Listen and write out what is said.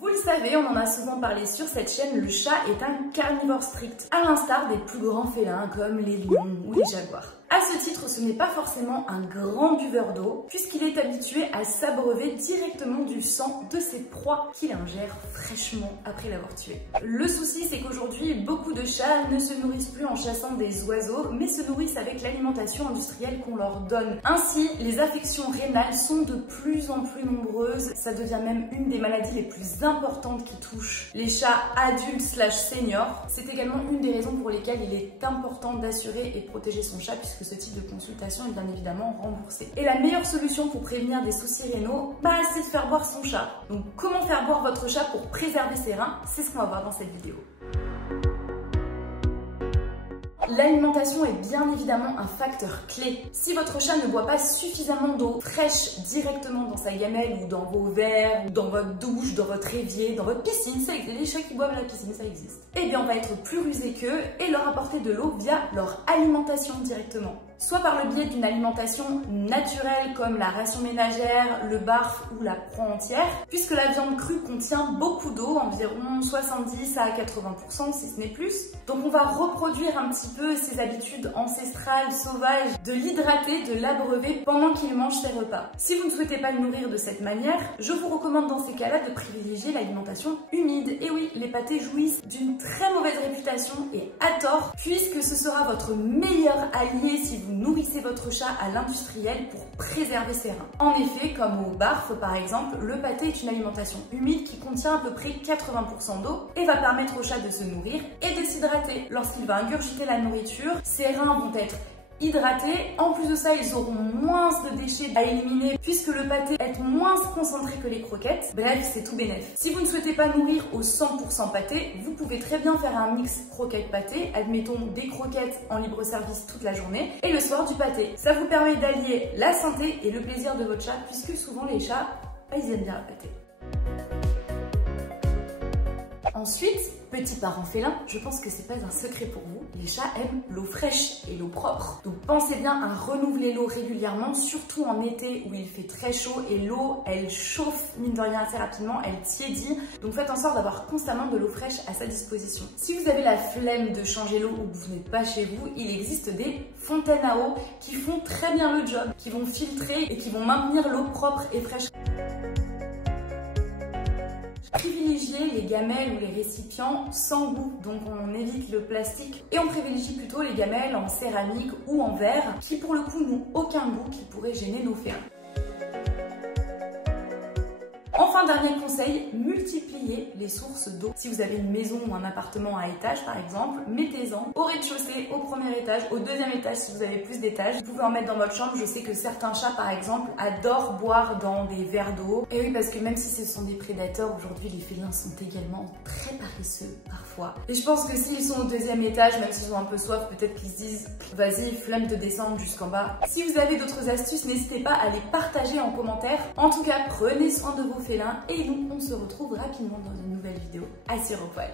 Vous le savez, on en a souvent parlé sur cette chaîne, le chat est un carnivore strict, à l'instar des plus grands félins comme les lions ou les jaguars. À ce titre, ce n'est pas forcément un grand buveur d'eau, puisqu'il est habitué à s'abreuver directement du sang de ses proies qu'il ingère fraîchement après l'avoir tué. Le souci, c'est qu'aujourd'hui, beaucoup de chats ne se nourrissent plus en chassant des oiseaux, mais se nourrissent avec l'alimentation industrielle qu'on leur donne. Ainsi, les affections rénales sont de plus en plus nombreuses, ça devient même une des maladies les plus importantes qui touchent les chats adultes / seniors. C'est également une des raisons pour lesquelles il est important d'assurer et de protéger son chat, puisque ce type de consultation est bien évidemment remboursé. Et la meilleure solution pour prévenir des soucis rénaux, c'est de faire boire son chat. Donc comment faire boire votre chat pour préserver ses reins, c'est ce qu'on va voir dans cette vidéo. L'alimentation est bien évidemment un facteur clé. Si votre chat ne boit pas suffisamment d'eau fraîche directement dans sa gamelle ou dans vos verres, ou dans votre douche, dans votre évier, dans votre piscine, ça existe, les chats qui boivent à la piscine, ça existe. Eh bien on va être plus rusé qu'eux et leur apporter de l'eau via leur alimentation directement. Soit par le biais d'une alimentation naturelle comme la ration ménagère, le barf ou la proie entière, puisque la viande crue contient beaucoup d'eau, environ 70 à 80% si ce n'est plus. Donc on va reproduire un petit peu ces habitudes ancestrales, sauvages, de l'hydrater, de l'abreuver pendant qu'il mange ses repas. Si vous ne souhaitez pas le nourrir de cette manière, je vous recommande dans ces cas-là de privilégier l'alimentation humide. Et oui, les pâtés jouissent d'une très mauvaise réputation et à tort, puisque ce sera votre meilleur allié si vous nourrissez votre chat à l'industriel pour préserver ses reins. En effet, comme au barf par exemple, le pâté est une alimentation humide qui contient à peu près 80% d'eau et va permettre au chat de se nourrir et de s'hydrater. Lorsqu'il va ingurgiter la nourriture, ses reins vont être hydratés. En plus de ça, ils auront moins de déchets à éliminer puisque le pâté est moins concentré que les croquettes. Bref, c'est tout bénef. Si vous ne souhaitez pas nourrir au 100% pâté, vous pouvez très bien faire un mix croquettes-pâté. Admettons des croquettes en libre service toute la journée et le soir du pâté. Ça vous permet d'allier la santé et le plaisir de votre chat puisque souvent les chats, ils aiment bien le pâté. Ensuite, petit parent félin, je pense que c'est pas un secret pour vous, les chats aiment l'eau fraîche et l'eau propre. Donc pensez bien à renouveler l'eau régulièrement, surtout en été où il fait très chaud et l'eau, elle chauffe mine de rien assez rapidement, elle tiédit. Donc faites en sorte d'avoir constamment de l'eau fraîche à sa disposition. Si vous avez la flemme de changer l'eau ou que vous n'êtes pas chez vous, il existe des fontaines à eau qui font très bien le job, qui vont filtrer et qui vont maintenir l'eau propre et fraîche. Privilégier les gamelles ou les récipients sans goût, donc on évite le plastique et on privilégie plutôt les gamelles en céramique ou en verre qui pour le coup n'ont aucun goût qui pourrait gêner nos félins. Enfin, dernier conseil, multipliez les sources d'eau. Si vous avez une maison ou un appartement à étage par exemple, mettez-en au rez-de-chaussée, au premier étage, au deuxième étage si vous avez plus d'étages. Vous pouvez en mettre dans votre chambre. Je sais que certains chats par exemple adorent boire dans des verres d'eau. Et oui, parce que même si ce sont des prédateurs, aujourd'hui les félins sont également très paresseux parfois. Et je pense que s'ils sont au deuxième étage, même s'ils ont un peu soif, peut-être qu'ils se disent vas-y, flemme de descendre jusqu'en bas. Si vous avez d'autres astuces, n'hésitez pas à les partager en commentaire. En tout cas, prenez soin de vos félins et nous, on se retrouve rapidement dans une nouvelle vidéo à Sur au poil.